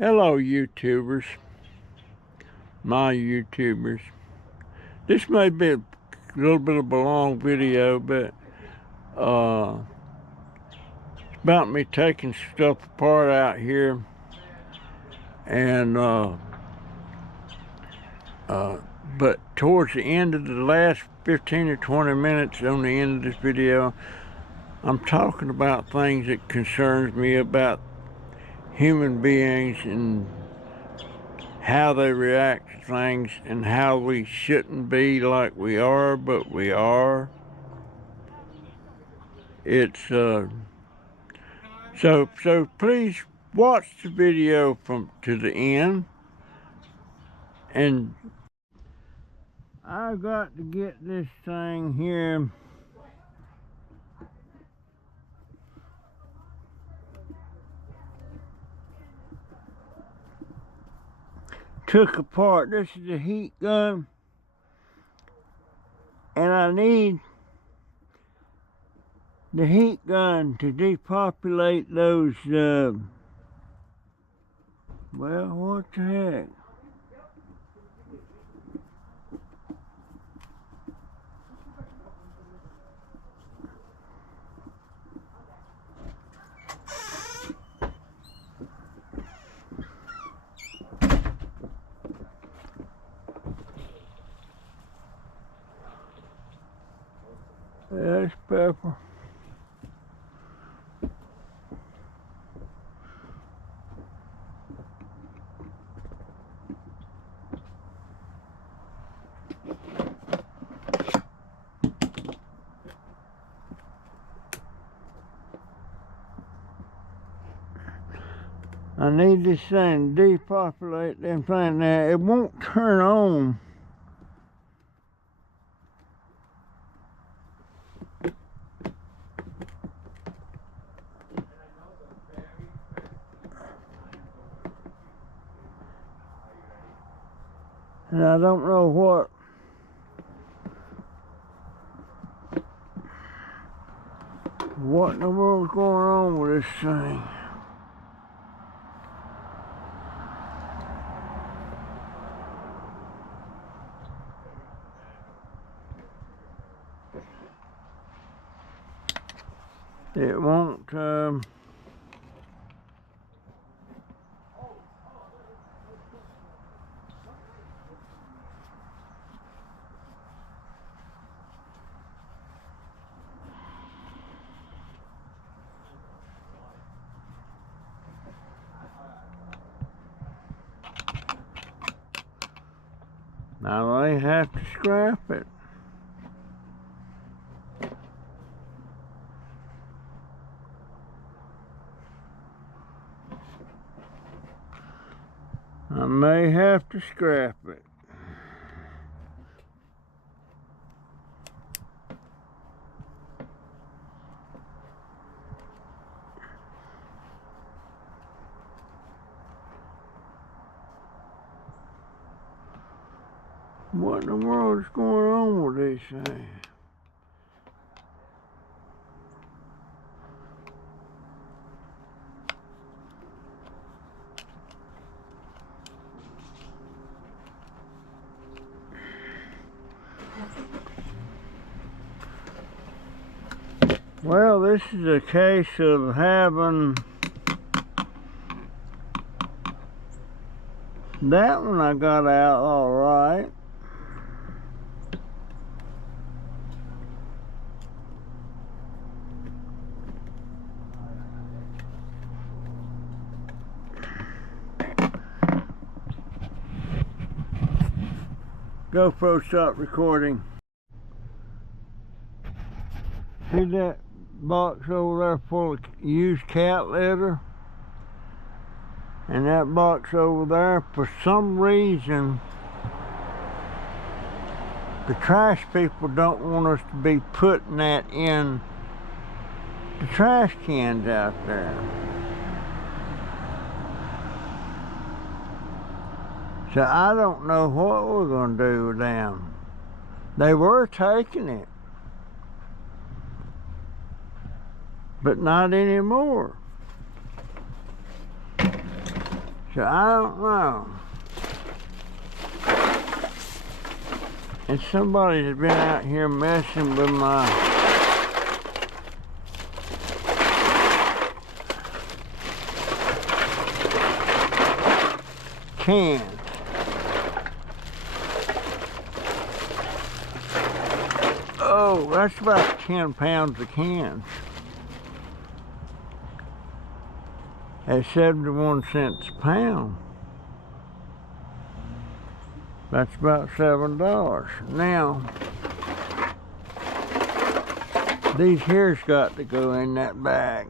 Hello YouTubers, my YouTubers. This may be a little bit of a long video, but it's about me taking stuff apart out here, and but towards the end of the last 15 or 20 minutes on the end of this video, I'm talking about things that concerns me about human beings and how they react to things and how we shouldn't be like we are, but we are. It's so please watch the video from to the end. And I've got to get this thing here took apart. This is a heat gun, and I need the heat gun to depopulate those well, what the heck? That's pepper. I need this thing to depopulate them things. Now, it won't turn on. And I don't know what in the world's going on with this thing. It won't, now they have to scrap it. I may have to scrap it. What in the world is going on with these things? Well, this is a case of having that one I got out all right. GoPro, stop recording. See that box over there full of used cat litter? And that box over there, for some reason, the trash people don't want us to be putting that in the trash cans out there. So I don't know what we're going to do with them. They were taking it, but not anymore. So I don't know. And somebody's been out here messing with my cans. Oh, that's about 10 pounds of cans. At 71 cents a pound. That's about $7. Now, these here's got to go in that bag.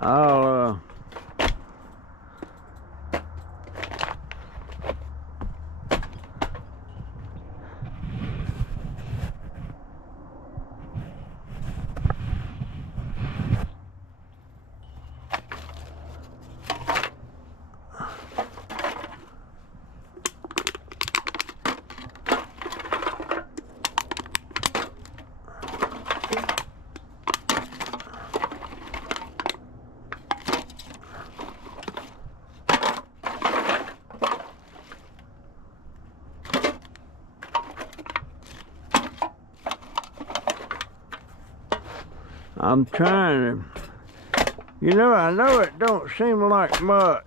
I'll I'm trying to, you know, I know it don't seem like much.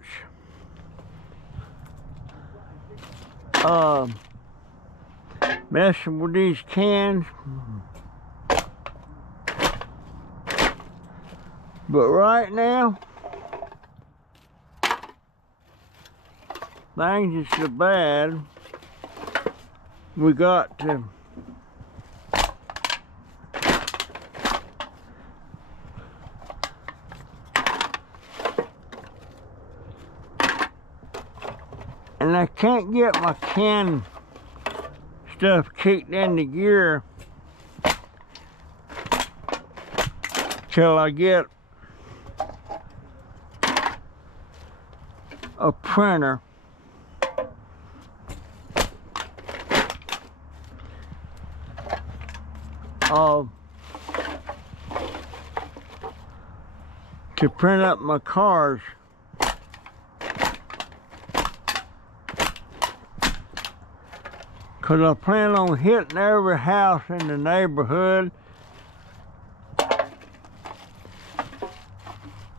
Messing with these cans. But right now, things are so bad, we got to and I can't get my can stuff kicked into gear till I get a printer. To print up my cars. Cause I plan on hitting every house in the neighborhood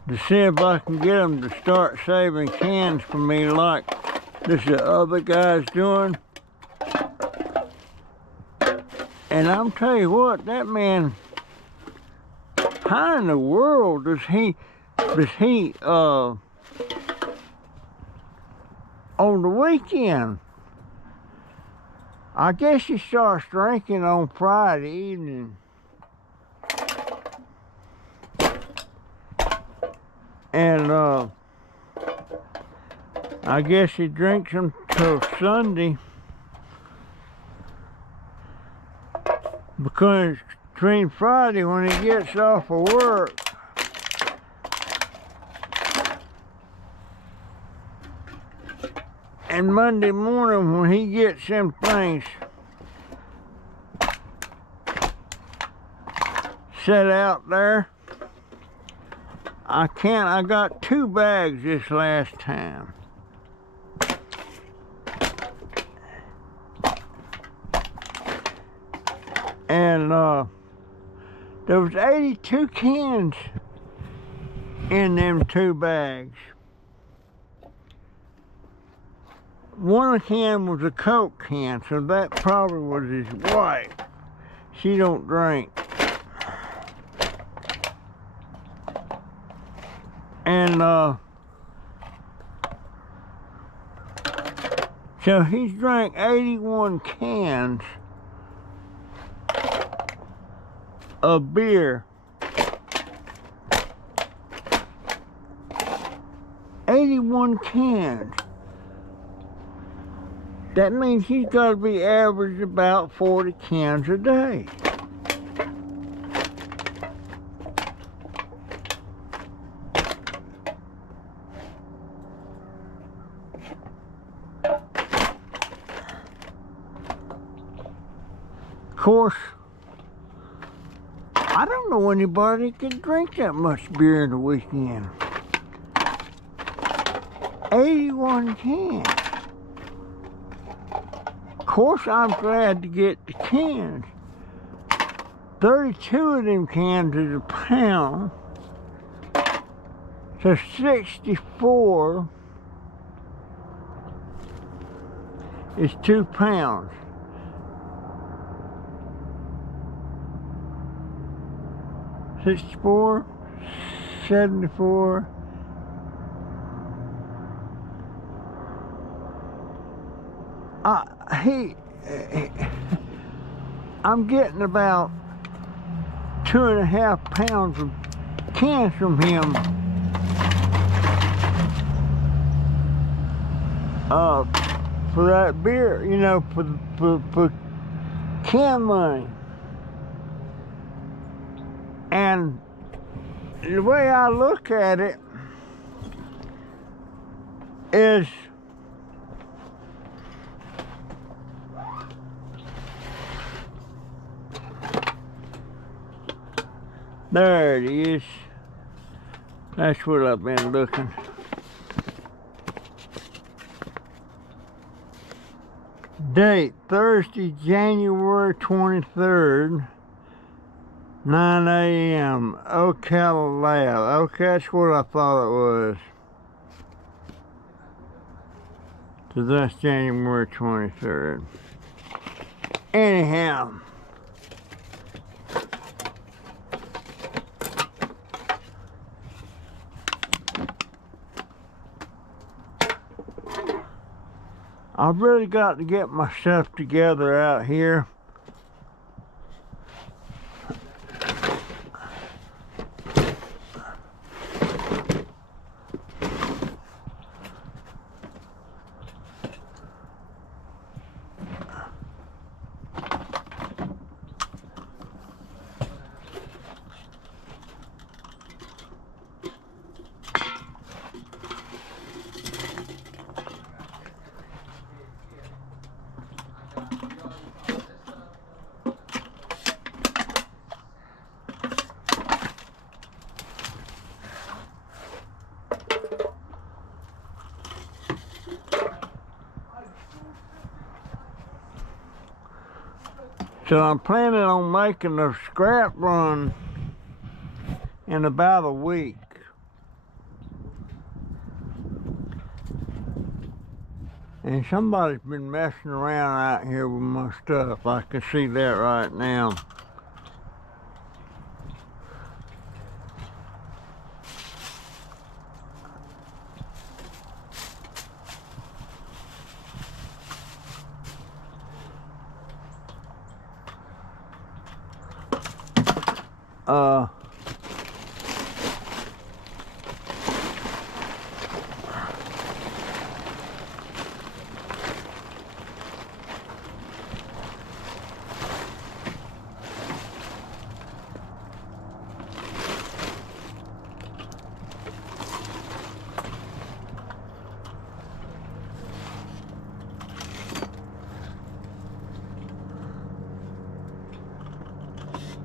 to see if I can get them to start saving cans for me like this the other guy's doing. And I'm telling you what, that man, how in the world does he on the weekend? I guess he starts drinking on Friday evening. And I guess he drinks them till Sunday. Because between Friday when he gets off of work and Monday morning when he gets them things set out there, I got 2 bags this last time. And there was 82 cans in them 2 bags. One can was a Coke can, so that probably was his wife. She don't drink. And so he's drank 81 cans of beer. 81 cans. That means he's got to be average about 40 cans a day. course, I don't know anybody that can drink that much beer in the weekend. 81 cans. Of course, I'm glad to get the cans. 32 of them cans is a pound. So 64 is 2 pounds. $64, $74. I'm getting about 2.5 pounds of cans from him. For that beer, you know, for can money. And the way I look at it is there it is. That's what I've been looking. Date, Thursday, January 23rd, 9 a.m. Ocala Lab. Okay, that's what I thought it was. So that's January 23rd. Anyhow. I've really got to get my stuff together out here. So I'm planning on making a scrap run in about a week. And somebody's been messing around out here with my stuff. I can see that right now.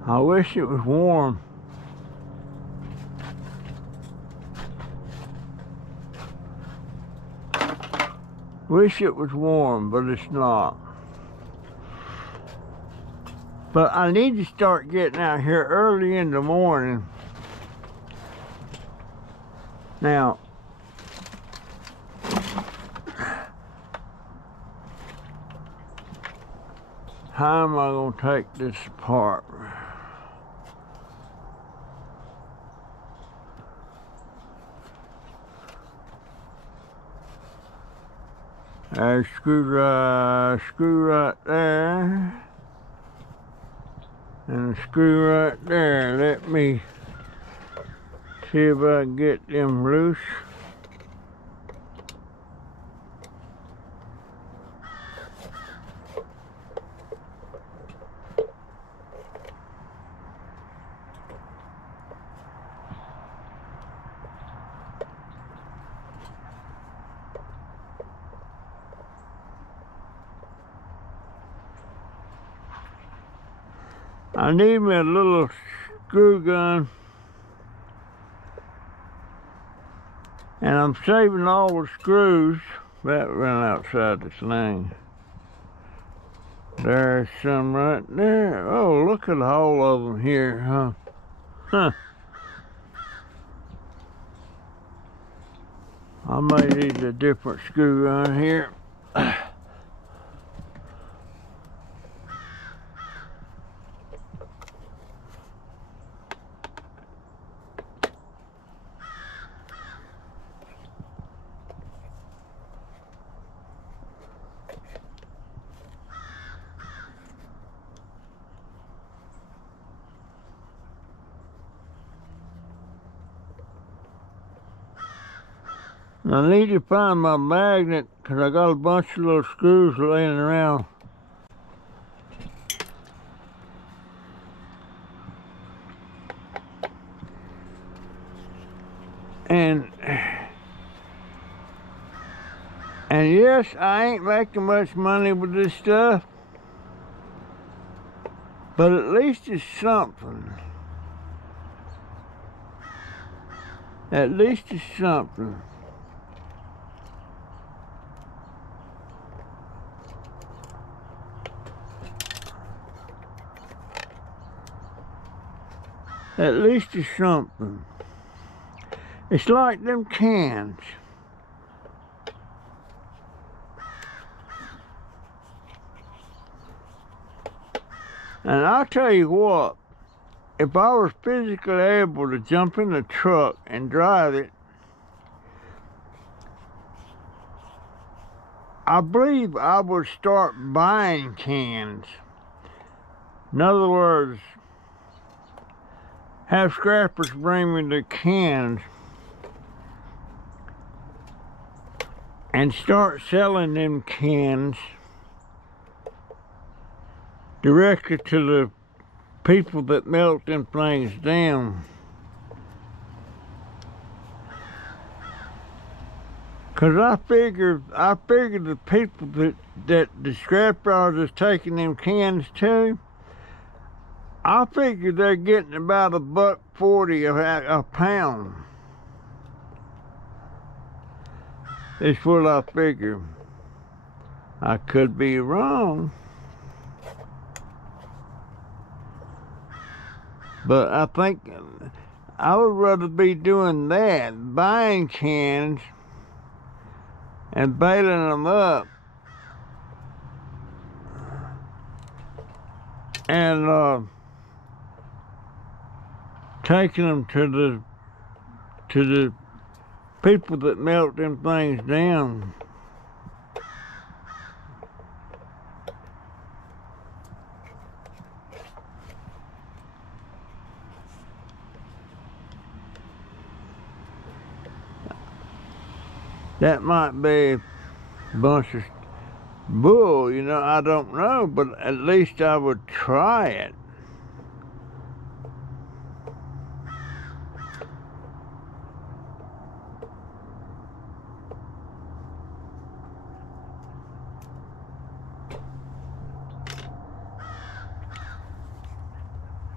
I wish it was warm. Wish it was warm, but it's not. But I need to start getting out here early in the morning. Now, how am I going to take this apart? There's screw right there, and a screw right there. Let me see if I can get them loose. I need me a little screw gun, and I'm saving all the screws that ran outside the thing. There's some right there. Oh, look at all of them here, huh? Huh. I may need a different screw gun here. I need to find my magnet because I got a bunch of little screws laying around. And yes, I ain't making much money with this stuff, but at least it's something. At least it's something. At least it's something. It's like them cans. And I'll tell you what, if I was physically able to jump in the truck and drive it, I believe I would start buying cans. In other words, have scrappers bring me the cans and start selling them cans directly to the people that melt them things down. Cause I figured the people that the scrapyards is taking them cans to, I figured they're getting about $1.40 a pound. It's what I figure. I could be wrong, but I think I would rather be doing that, buying cans and baling them up and taking them to the people that melt them things down. That might be a bunch of bull, you know, I don't know, but at least I would try it.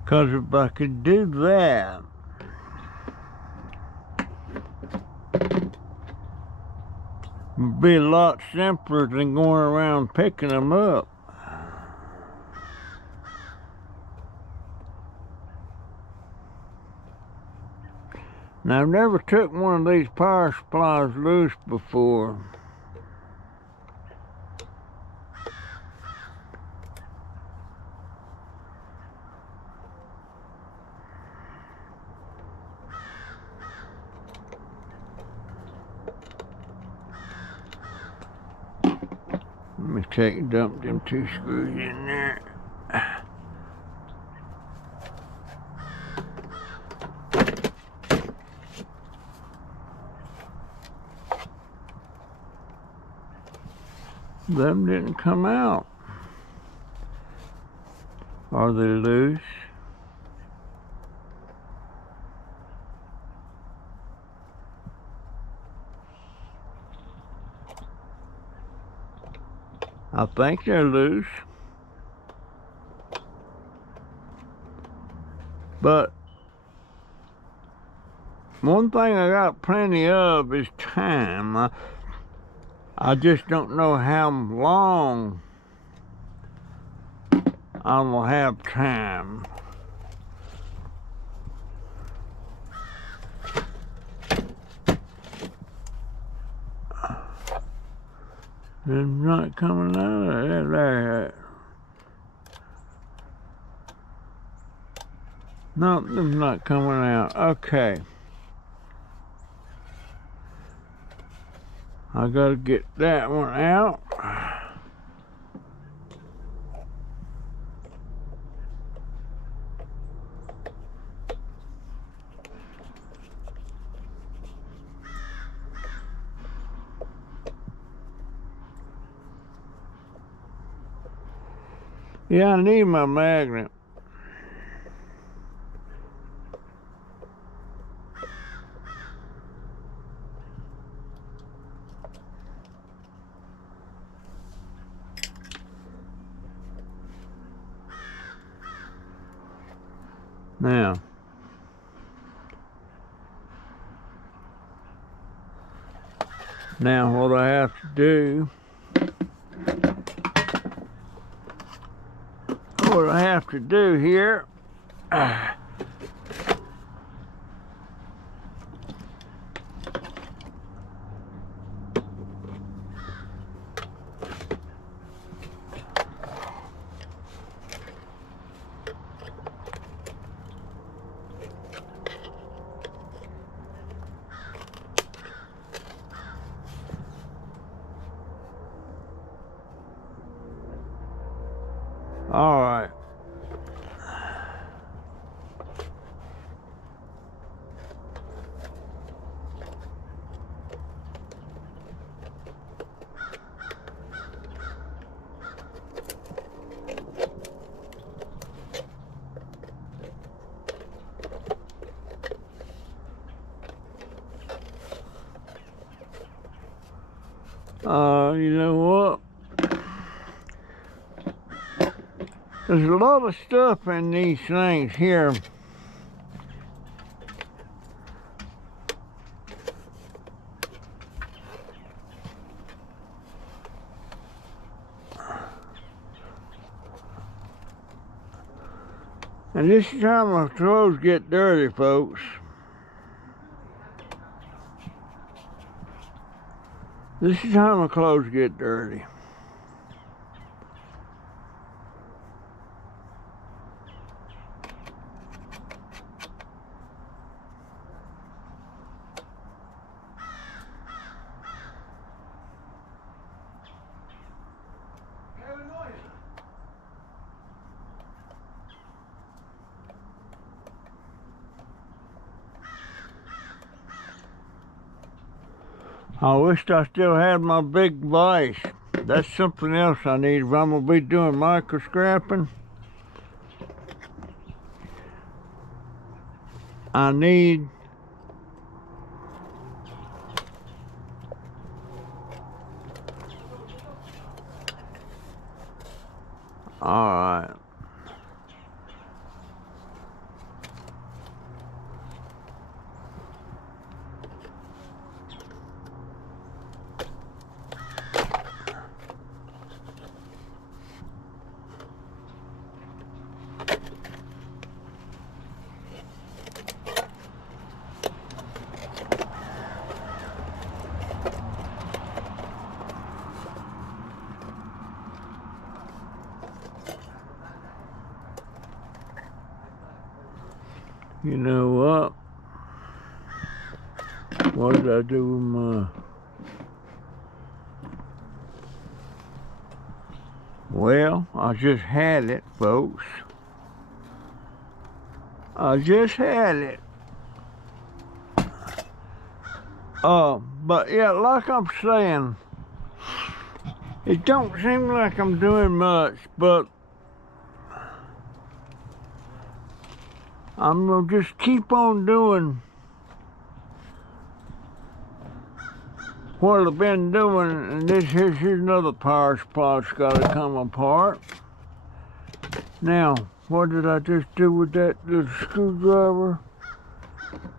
Because if I could do that, it'd be a lot simpler than going around picking them up. Now, I've never took one of these power supplies loose before. Let me dump them 2 screws in there. Them didn't come out. Are they loose? I think they're loose. But one thing I got plenty of is time. I just don't know how long I'm gonna have time. It's not coming out of there. No, it's not coming out. Okay. I gotta get that one out. Yeah, I need my magnet. Now what I have to do, here, all right. You know what? There's a lot of stuff in these things here. And this is how my clothes get dirty, folks. This is how my clothes get dirty. I wished I still had my big vise. That's something else I need if I'm gonna be doing micro scrapping. I need all right. You know what? What did I do with my... Well, I just had it, folks. I just had it. But yeah, like I'm saying, it don't seem like I'm doing much, but I'm gonna just keep on doing what I've been doing, and here's another power spot's gotta come apart. Now, what did I just do with that little screwdriver?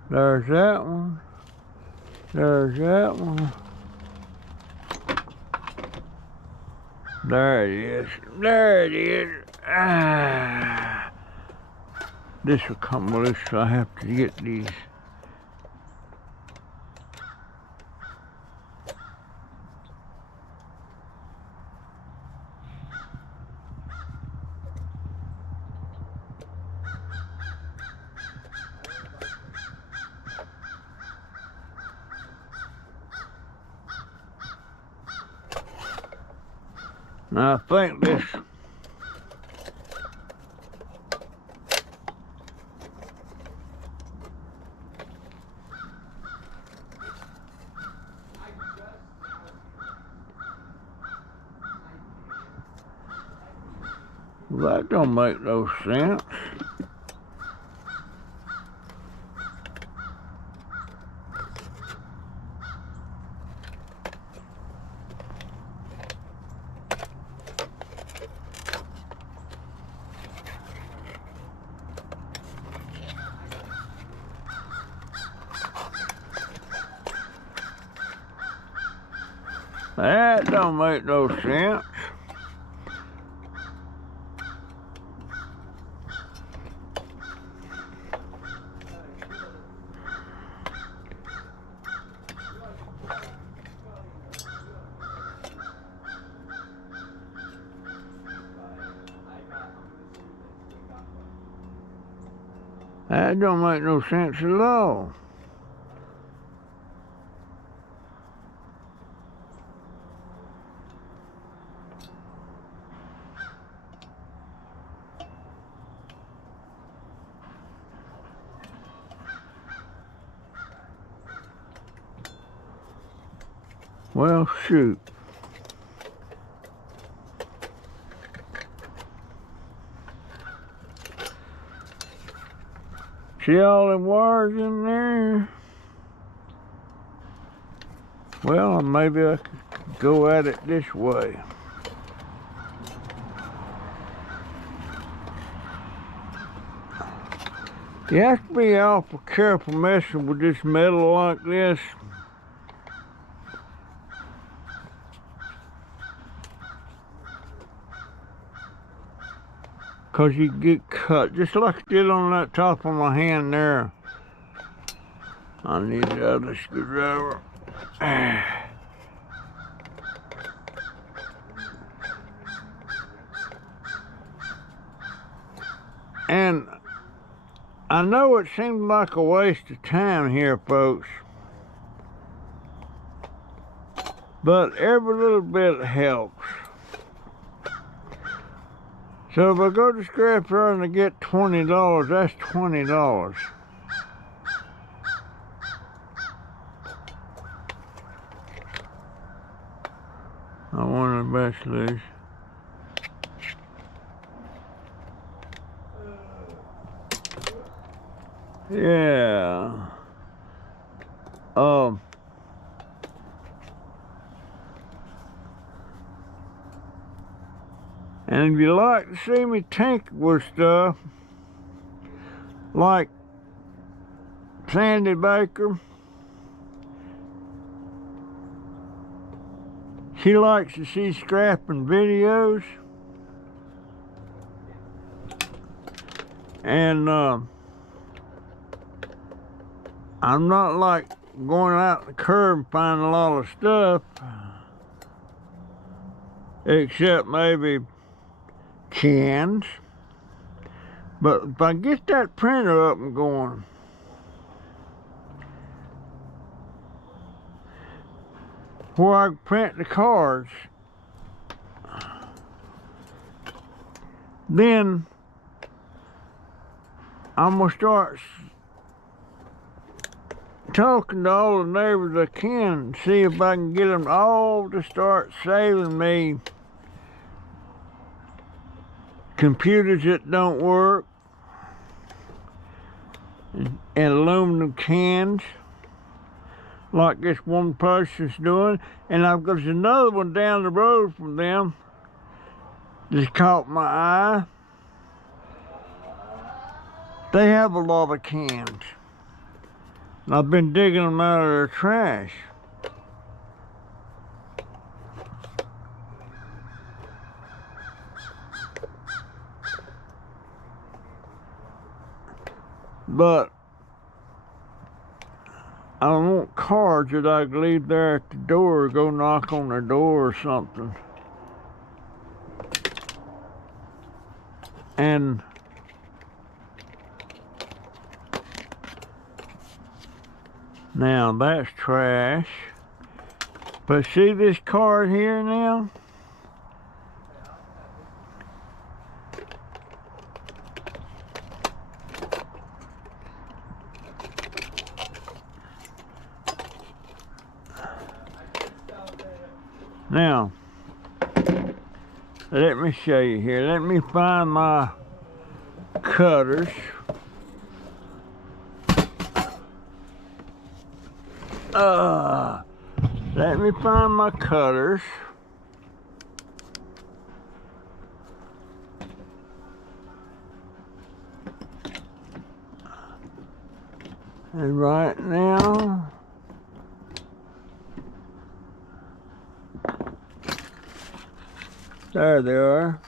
There's that one. There's that one. There it is. There it is. Ah. This will come loose, so I have to get these. Now I think this that don't make no sense. That don't make no sense. That don't make no sense at all. Well, shoot. See all them wires in there? Well, maybe I could go at it this way. You have to be awful careful messing with this metal like this. Cause you get cut, just like I did on that top of my hand there. I need the other screwdriver. And I know it seems like a waste of time here, folks, but every little bit helps. So if I go to Scrapyard and I get $20, that's $20. I want the best loose. Yeah. And if you like to see me tinker with stuff, like Sandy Baker, she likes to see scrapping videos. And I'm not like going out the curb and finding a lot of stuff, except maybe cans. But if I get that printer up and going, where I can print the cards, then I'm gonna start talking to all the neighbors I can and see if I can get them all to start saving me computers that don't work and aluminum cans like this one person's doing. And I've got another one down the road from them that's caught my eye. They have a lot of cans. And I've been digging them out of their trash. But I don't want cards that I can leave there at the door or go knock on their door or something. And now that's trash. But see this card here now? Now, let me show you here. Let me find my cutters. Let me find my cutters. And right now, there they are.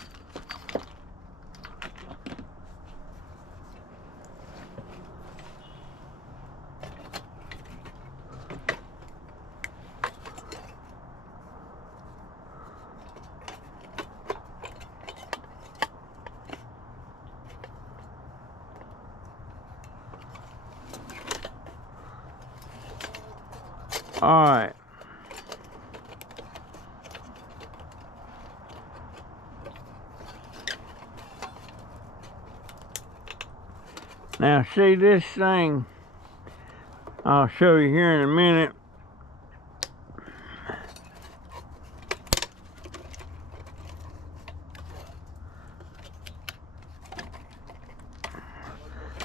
All right. Now see this thing, I'll show you here in a minute.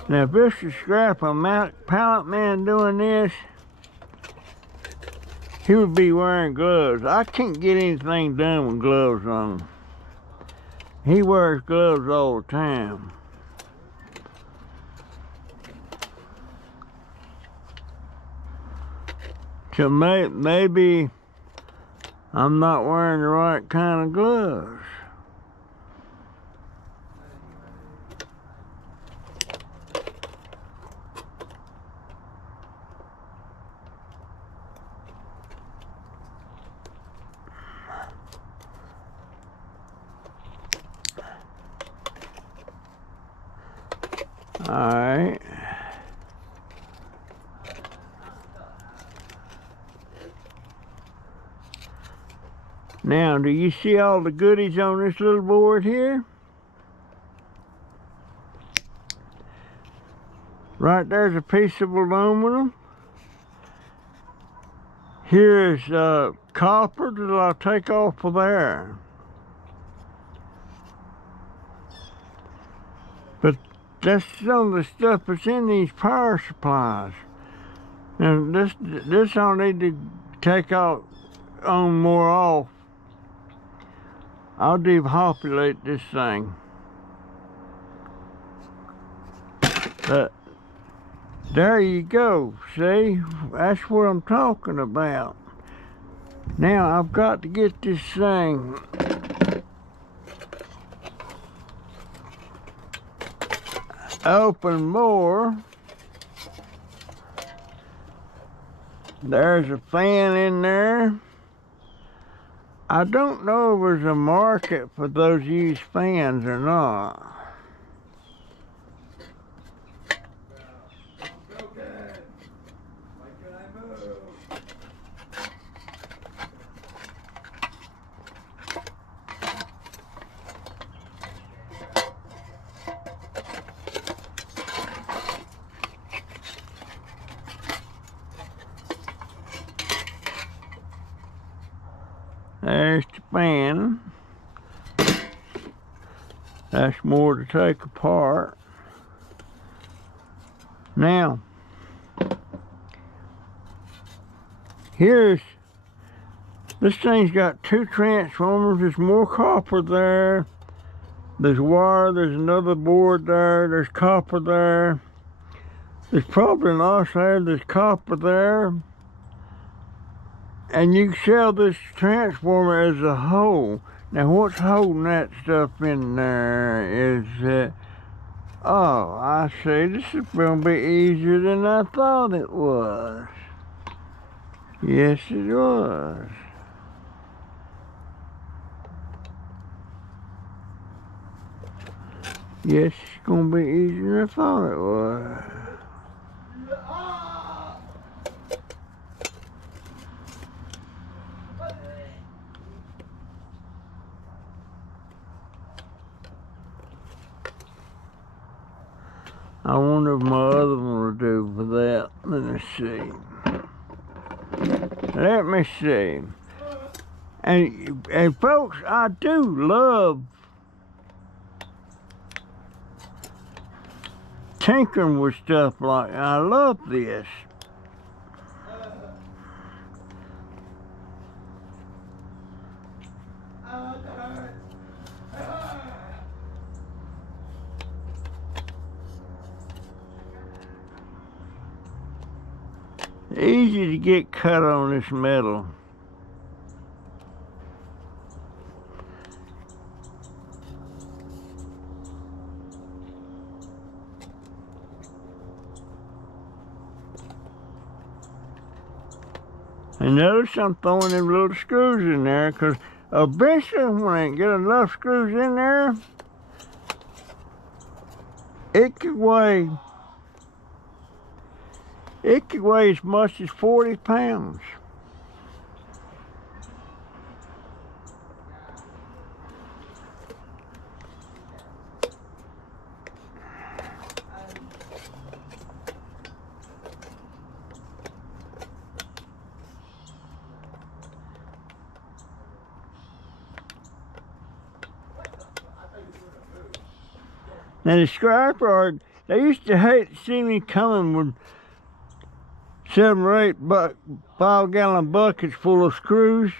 Now if this is scrap a pallet man doing this, he would be wearing gloves. I can't get anything done with gloves on. He wears gloves all the time. So maybe I'm not wearing the right kind of gloves. All right. Now, do you see all the goodies on this little board here? Right there's a piece of aluminum. Here's copper that I'll take off of there. But that's some of the stuff that's in these power supplies. And this I'll need to take out on more off. I'll depopulate this thing. But there you go. See, that's what I'm talking about. Now I've got to get this thing open more. There's a fan in there. I don't know if there's a market for those used fans or not. There's the fan. That's more to take apart. Now, this thing's got two transformers. There's more copper there. There's wire, there's another board there, there's copper there. There's probably an oscillator, there's copper there. And you can sell this transformer as a whole. Now what's holding that stuff in there is that, oh, I see, this is going to be easier than I thought it was. Yes, it was. Yes, it's going to be easier than I thought it was. I wonder if my other one will do for that. Let me see. Let me see. And folks, I do love tinkering with stuff like that. I love this. Easy to get cut on this metal. And notice I'm throwing them little screws in there, because eventually when I get enough screws in there, it could weigh as much as 40 pounds. Now the scrap yard, they used to hate to see me coming with 7 or 8 5-gallon buckets full of screws.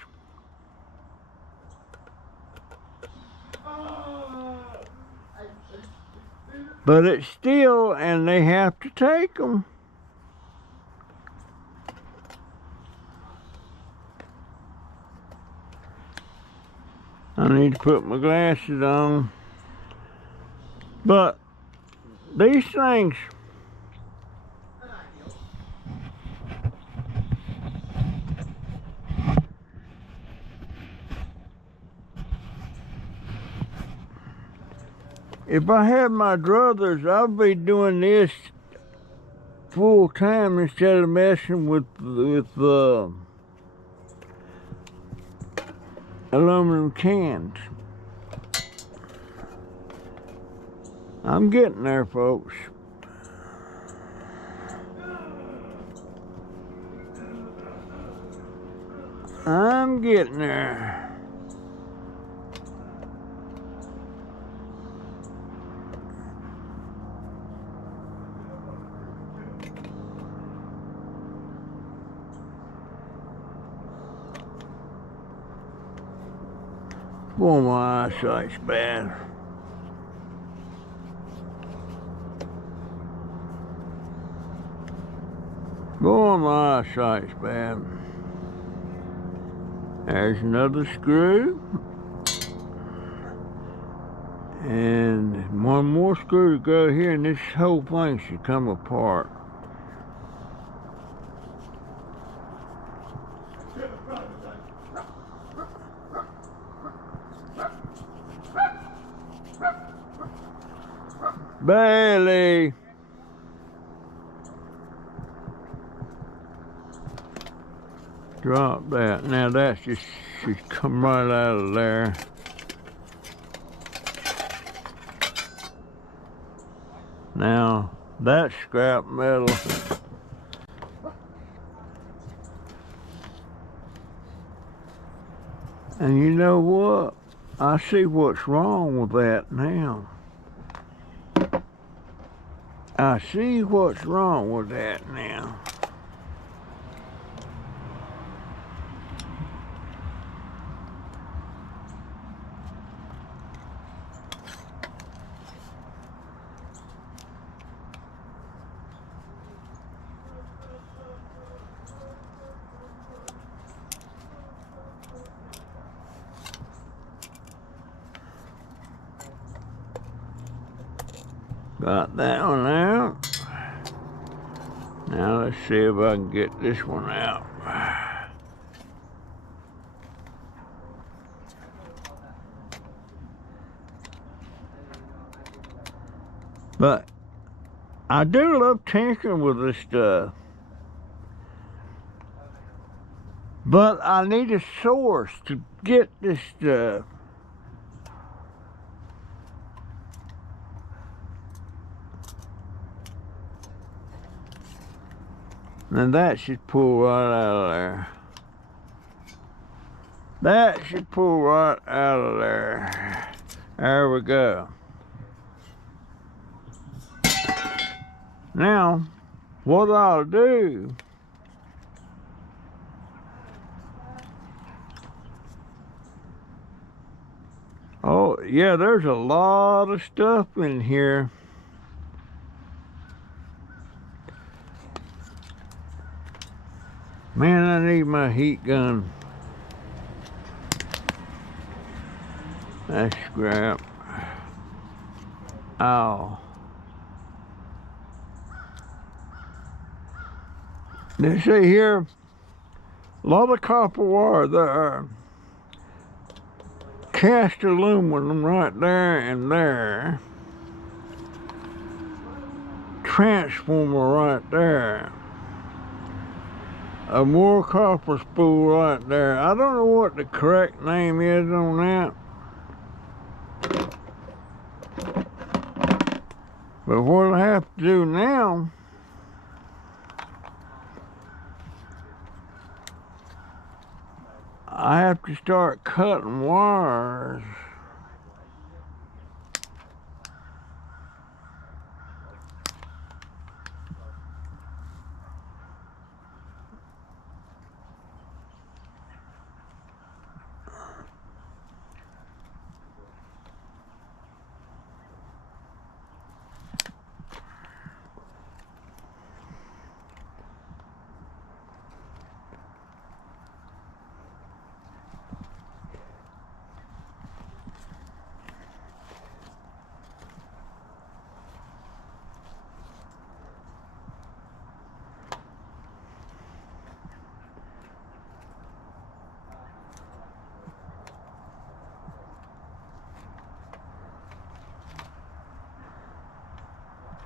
But it's still, and they have to take them. I need to put my glasses on. But these things, if I had my druthers, I'd be doing this full time instead of messing with aluminum cans. I'm getting there, folks. I'm getting there. Boy, my eyesight's bad. Boy, my eyesight's bad. There's another screw. And one more screw to go here, and this whole thing should come apart. Bailey! Drop that. Now that's just should come right out of there. Now that's scrap metal. And you know what? I see what's wrong with that now. I see what's wrong with that now. Got that one out. Now let's see if I can get this one out. But I do love tinkering with this stuff. But I need a source to get this stuff. And that should pull right out of there. That should pull right out of there. There we go. Now, what I'll do, oh yeah, there's a lot of stuff in here. Man, I need my heat gun. That's scrap. Ow. They see here, a lot of copper wire there. Cast aluminum right there and there. Transformer right there. A more copper spool right there. I don't know what the correct name is on that. But what I have to do now, I have to start cutting wires.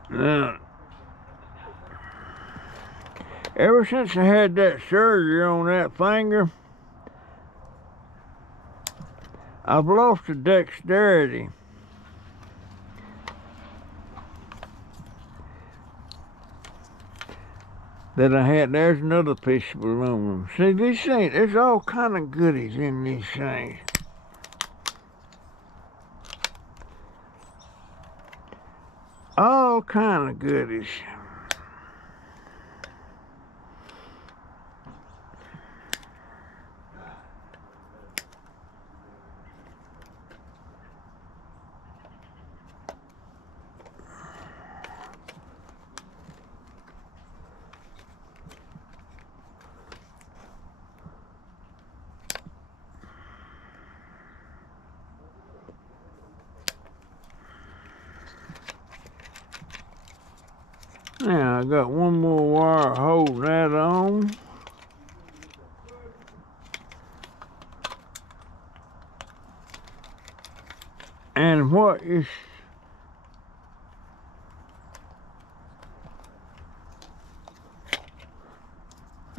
Now, ever since I had that surgery on that finger, I've lost the dexterity. That I had. There's another piece of aluminum. See, these things, there's all kind of goodies in these things. All kind of goodies. Now I got one more wire holding that on. And what is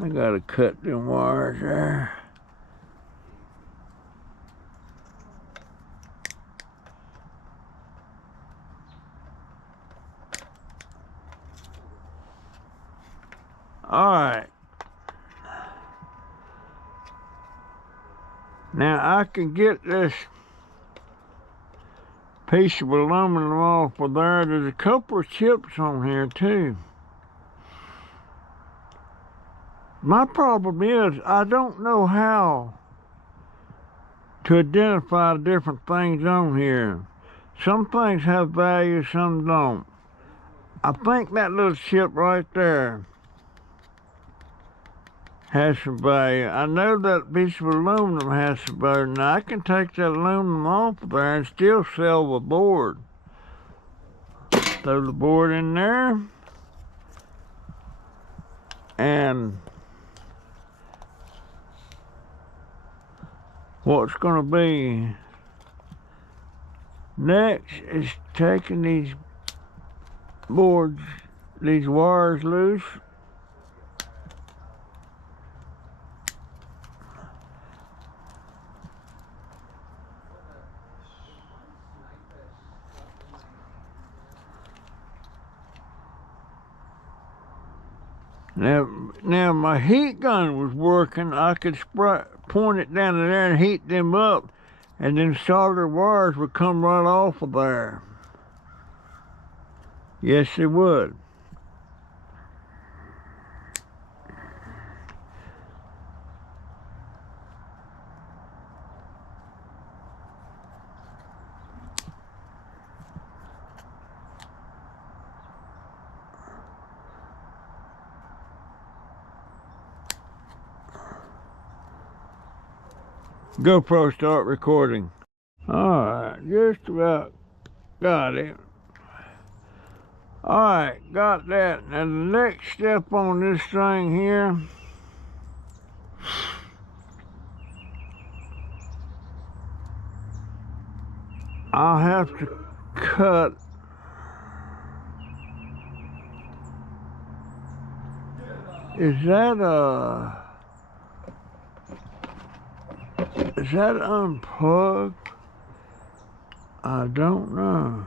I gotta cut them wires there. All right. Now I can get this piece of aluminum off of there. There's a couple of chips on here too. My problem is I don't know how to identify the different things on here. Some things have value, some don't. I think that little chip right there has some value. I know that piece of aluminum has some value. Now I can take that aluminum off of there and still sell the board. Throw the board in there. And what's going to be next is taking these boards, these wires loose. Now my heat gun was working. I could point it down in there and heat them up, and then solder wires would come right off of there. Yes, it would. GoPro, start recording. Alright, just about got it. Alright, got that. Now the next step on this thing here, I'll have to cut is that unplugged? I don't know.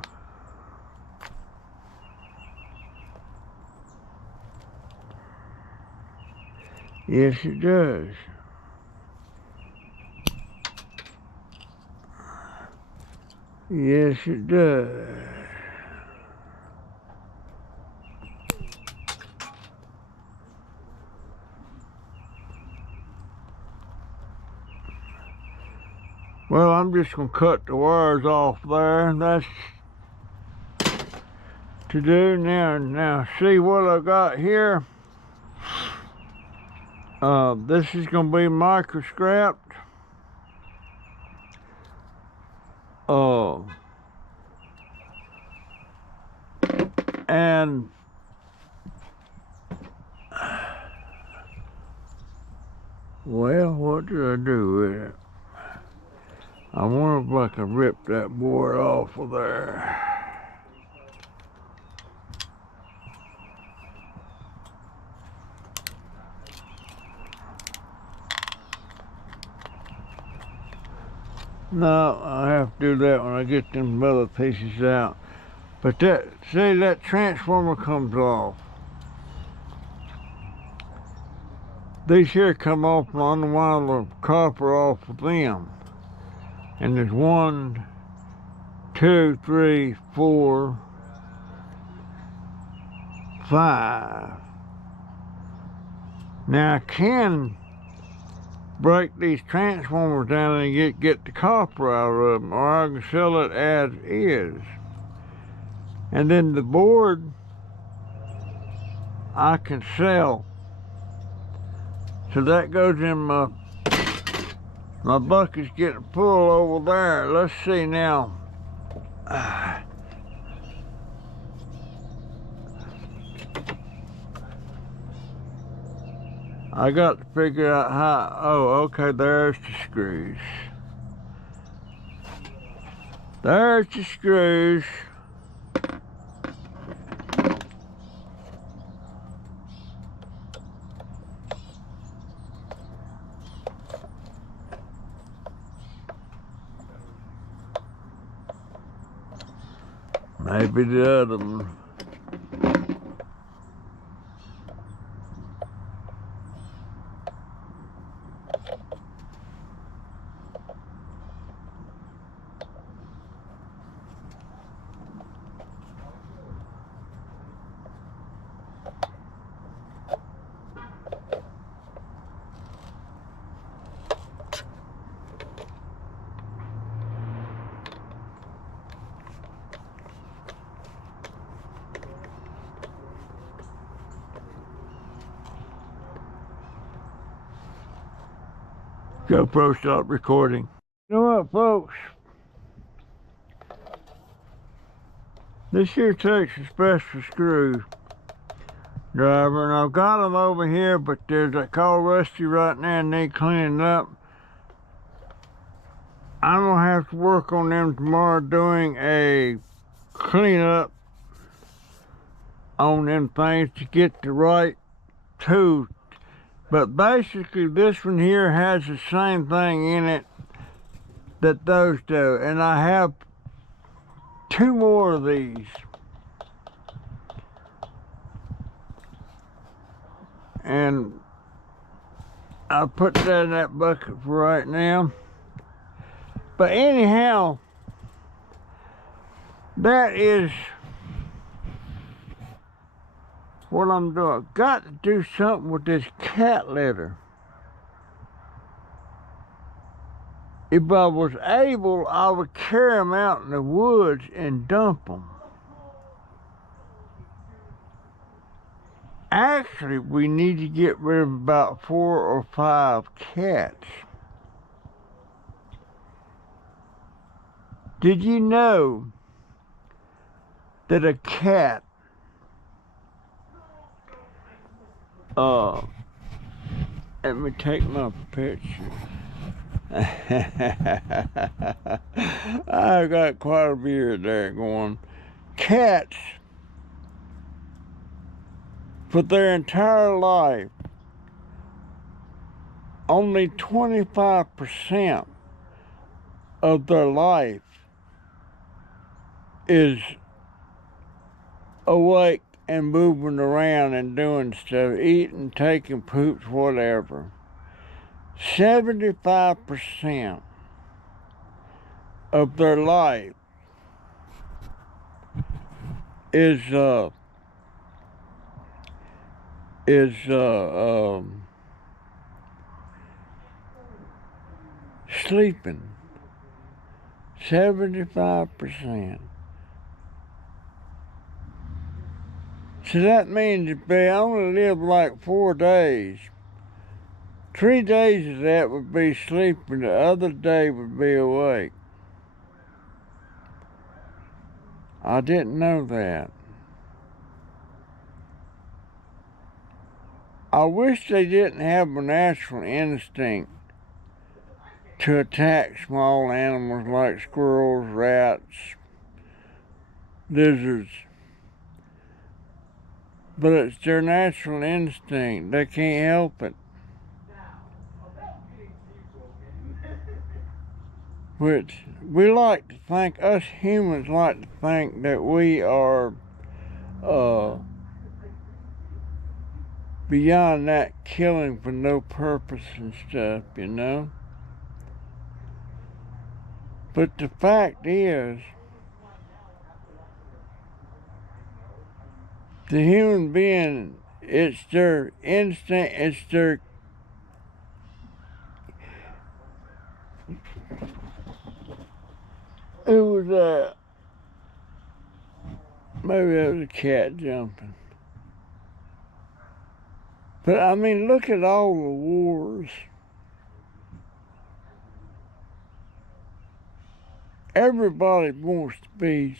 Yes, it does. Yes, it does. Well, I'm just going to cut the wires off there. That's to do now. Now, see what I got here? This is going to be micro scrapped. And well, what do I do with it? I wonder if I can rip that board off of there. No, I have to do that when I get them other pieces out. But see, that transformer comes off. These here come off on the wire of copper off of them. And there's 1, 2, 3, 4, 5. Now I can break these transformers down and get the copper out of them, or I can sell it as is. And then the board I can sell. So that goes in my bucket's getting full over there. Let's see now. I got to figure out how. Oh, okay, there's the screws. There's the screws. Maybe the other one. GoPro, stop recording. You know what, folks? This here takes a special screwdriver, and I've got them over here, but they're all rusty right now and need cleaning up. I'm gonna have to work on them tomorrow doing a cleanup on them things to get the right tooth. But basically this one here has the same thing in it that those do, and I have 2 more of these. And I'll put that in that bucket for right now. But anyhow, that is what I'm doing. I've got to do something with this cat litter. If I was able, I would carry them out in the woods and dump them. Actually, we need to get rid of about 4 or 5 cats. Did you know that a cat, let me take my picture. I got quite a beard there going. Cats, for their entire life, only 25% of their life is awake and moving around and doing stuff, eating, taking poops, whatever. 75% of their life is sleeping. 75%. So that means if they only live like 4 days, 3 days of that would be sleeping, the other day would be awake. I didn't know that. I wish they didn't have a natural instinct to attack small animals like squirrels, rats, lizards. But it's their natural instinct. They can't help it. Which we like to think, us humans like to think that we are beyond that, killing for no purpose and stuff, you know? But the fact is, the human being, it's their instinct, it's their who was that? Maybe that was a cat jumping. But I mean, look at all the wars. Everybody wants to be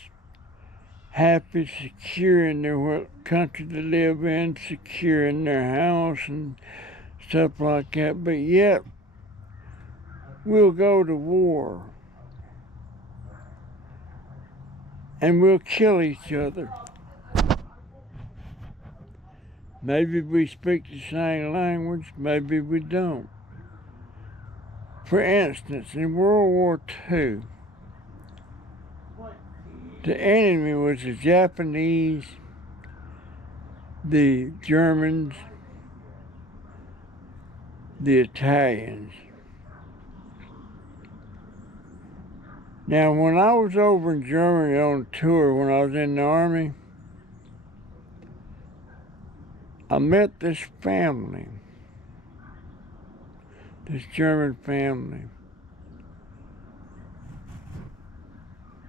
happy, secure in their country they live in, secure in their house and stuff like that. But yet, we'll go to war and we'll kill each other. Maybe we speak the same language, maybe we don't. For instance, in World War II, the enemy was the Japanese, the Germans, the Italians. Now, when I was over in Germany on tour, when I was in the Army, I met this family, this German family.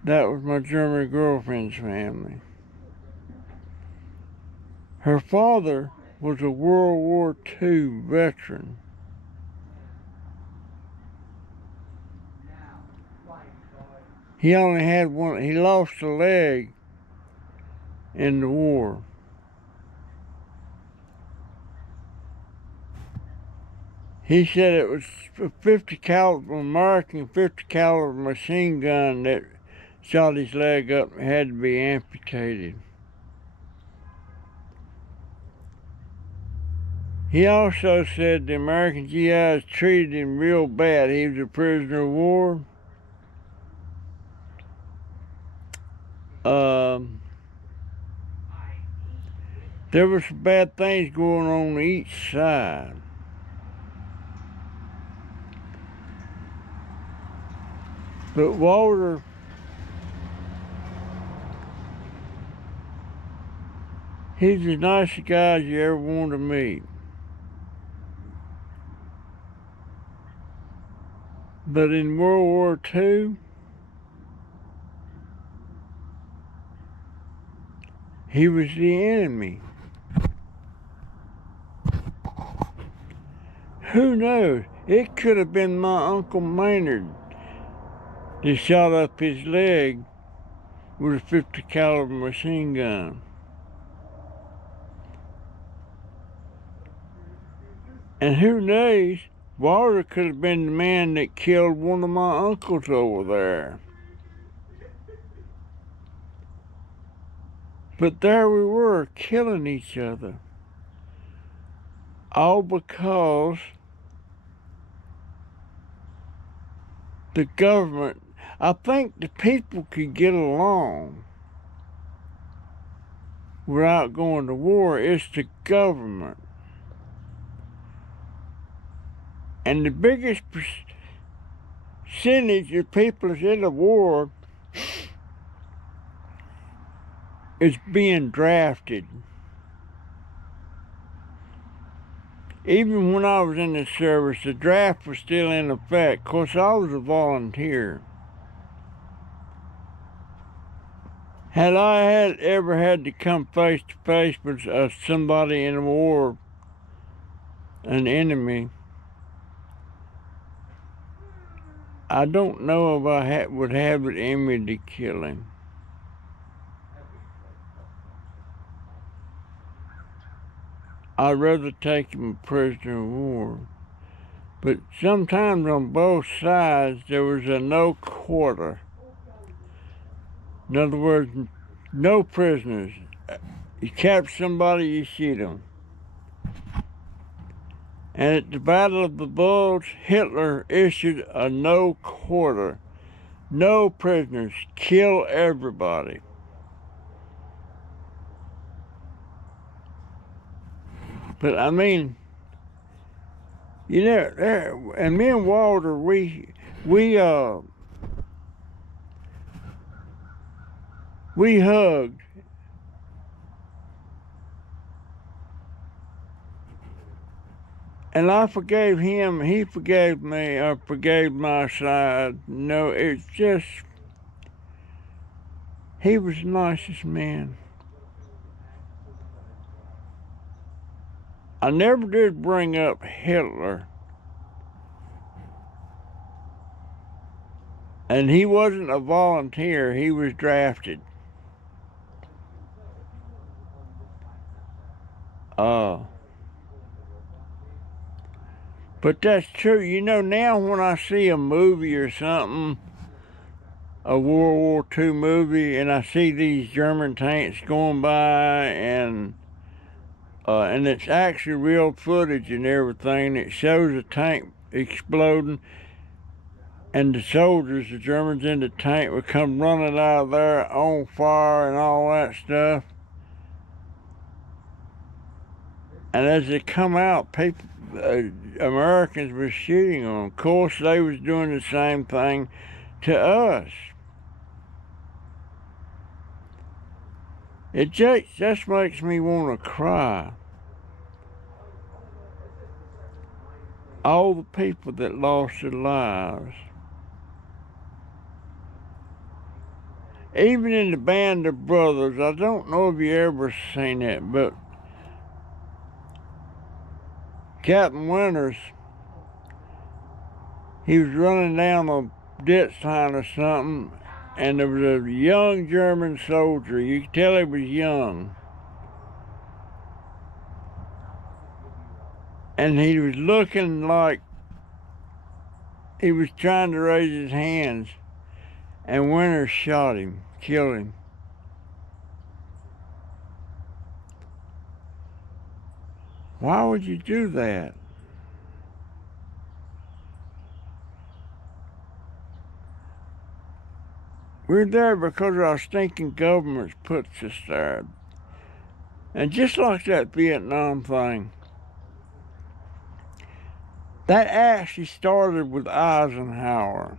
That was my German girlfriend's family. Her father was a World War II veteran. He only had one, he lost a leg in the war. He said it was a 50 caliber American 50 caliber machine gun that shot his leg up and had to be amputated. He also said the American GIs treated him real bad. He was a prisoner of war. There were some bad things going on each side. But Walter, he's the nicest guy you ever want to meet. But in World War II, he was the enemy. Who knows? It could have been my Uncle Maynard that shot up his leg with a 50 caliber machine gun. And who knows, Walter could have been the man that killed one of my uncles over there. But there we were, killing each other. All because the government, I think the people could get along without going to war. It's the government. And the biggest percentage of people that's in the war is being drafted. Even when I was in the service, the draft was still in effect. Of course, I was a volunteer. Had I ever had to come face to face with somebody in a war, an enemy, I don't know if I would have it in me to kill him. I'd rather take him a prisoner of war. But sometimes on both sides there was a no quarter. In other words, no prisoners. You capture somebody, you shoot them. And at the Battle of the Bulge, Hitler issued a no quarter. No prisoners, kill everybody. But I mean, you know, and me and Walter, we hugged. And I forgave him, he forgave me, I forgave my side. No, it's just, he was the nicest man. I never did bring up Hitler. And he wasn't a volunteer, he was drafted. But that's true. You know, now when I see a movie or something, a World War II movie, and I see these German tanks going by, and it's actually real footage and everything. It shows a tank exploding, and the soldiers, the Germans in the tank, would come running out of there on fire and all that stuff. And as they come out, people, Americans were shooting them. Of course, they was doing the same thing to us. It just makes me want to cry. All the people that lost their lives. Even in the Band of Brothers, I don't know if you ever seen it, but Captain Winters, he was running down a ditch line or something, and there was a young German soldier. You could tell he was young. And he was looking like he was trying to raise his hands, and Winters shot him, killed him. Why would you do that? We're there because our stinking government puts us there. And just like that Vietnam thing, that actually started with Eisenhower.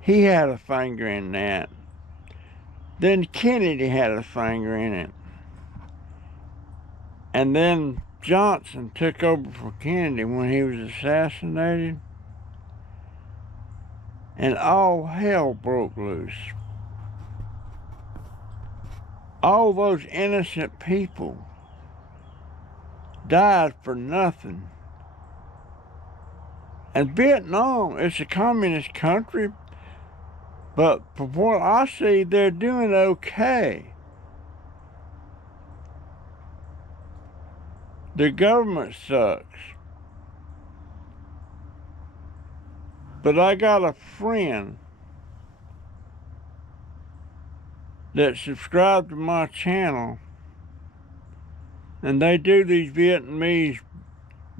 He had a finger in that. Then Kennedy had a finger in it. And then Johnson took over for Kennedy when he was assassinated. And all hell broke loose. All those innocent people died for nothing. And Vietnam is a communist country, but from what I see, they're doing okay. The government sucks. But I got a friend that subscribed to my channel, and they do these Vietnamese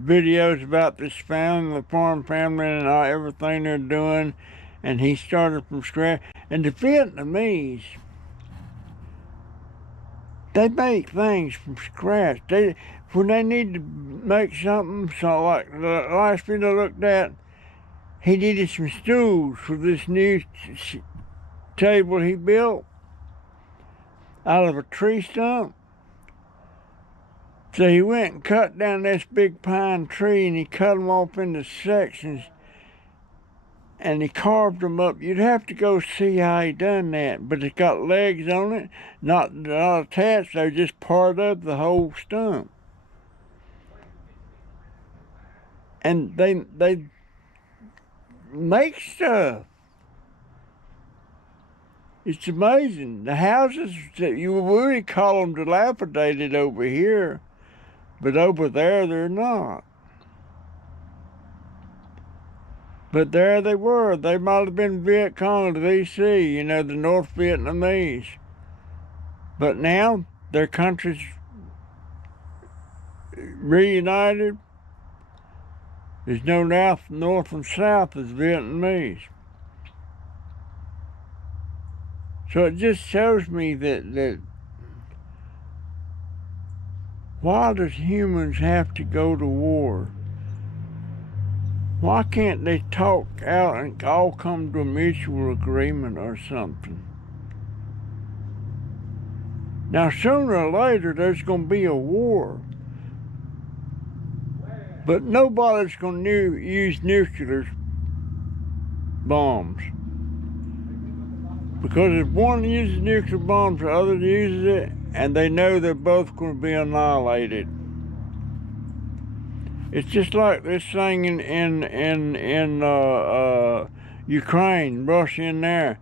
videos about this family, the farm family, and everything they're doing, and he started from scratch. And the Vietnamese, they make things from scratch. When they need to make something, so like the last video I looked at, he needed some stools for this new table he built out of a tree stump. So he went and cut down this big pine tree, and he cut them off into sections, and he carved them up. You'd have to go see how he done that, but it's got legs on it, not attached. They're just part of the whole stump. And they make stuff. It's amazing. The houses, you would call them dilapidated over here, but over there they're not. But there they were. They might have been Viet Cong to VC, you know, the North Vietnamese. But now their country's reunited. There's no north and south as Vietnamese. So it just shows me that why does humans have to go to war? Why can't they talk out and all come to a mutual agreement or something? Now, sooner or later, there's going to be a war. But nobody's going to use nuclear bombs. Because if one uses nuclear bombs, the other uses it, and they know they're both going to be annihilated. It's just like this thing in Ukraine, Russia in there.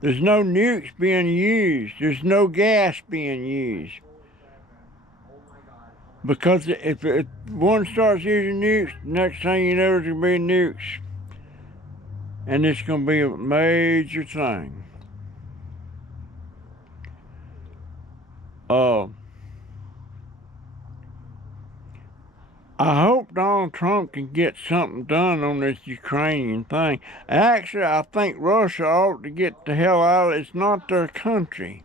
There's no nukes being used. There's no gas being used. Because if one starts using nukes, next thing you know, there's going to be nukes. And it's going to be a major thing. I hope Donald Trump can get something done on this Ukrainian thing. Actually, I think Russia ought to get the hell out. It's not their country.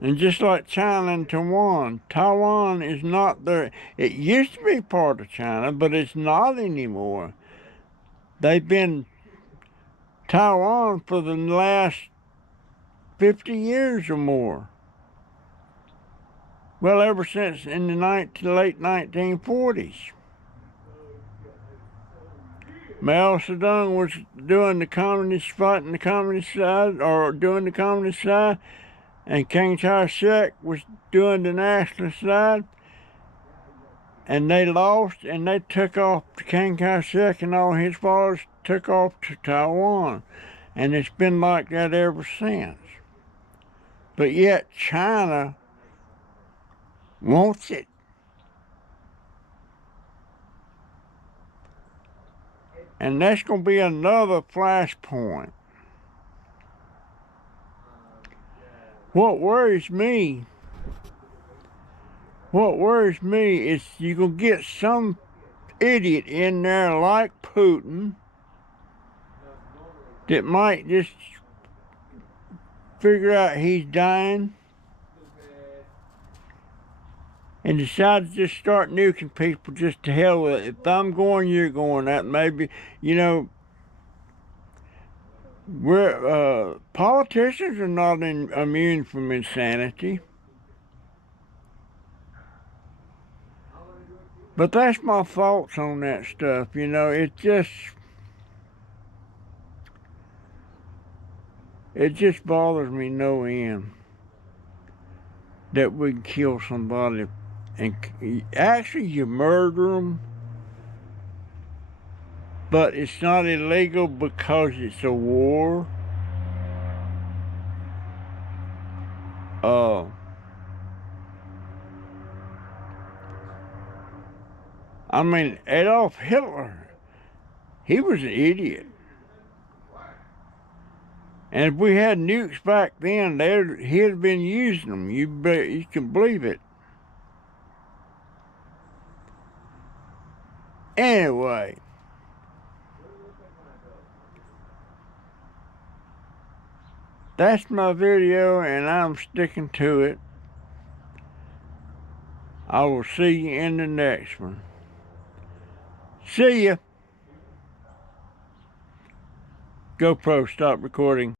And just like China and Taiwan, Taiwan is not their... It used to be part of China, but it's not anymore. They've been Taiwan for the last 50 years or more. Well, ever since in the late 1940s. Mao Zedong was doing the communist, fighting the communist side, or doing the communist side, and Chiang Kai-shek was doing the nationalist side. and they lost, and they took off. Chiang Kai-shek and all his followers took off to Taiwan, and it's been like that ever since. But yet China wants it. And that's going to be another flashpoint. What worries me is you're going to get some idiot in there like Putin that might just figure out he's dying and decide to just start nuking people just to hell with it. If I'm going, you're going. That maybe, politicians are not immune from insanity. But that's my thoughts on that stuff. It just bothers me no end that we can kill somebody and actually you murder them, but it's not illegal because it's a war. I mean, Adolf Hitler, he was an idiot. And if we had nukes back then, he'd have been using them. You can believe it. Anyway, that's my video, and I'm sticking to it. I will see you in the next one. See ya. GoPro, stop recording.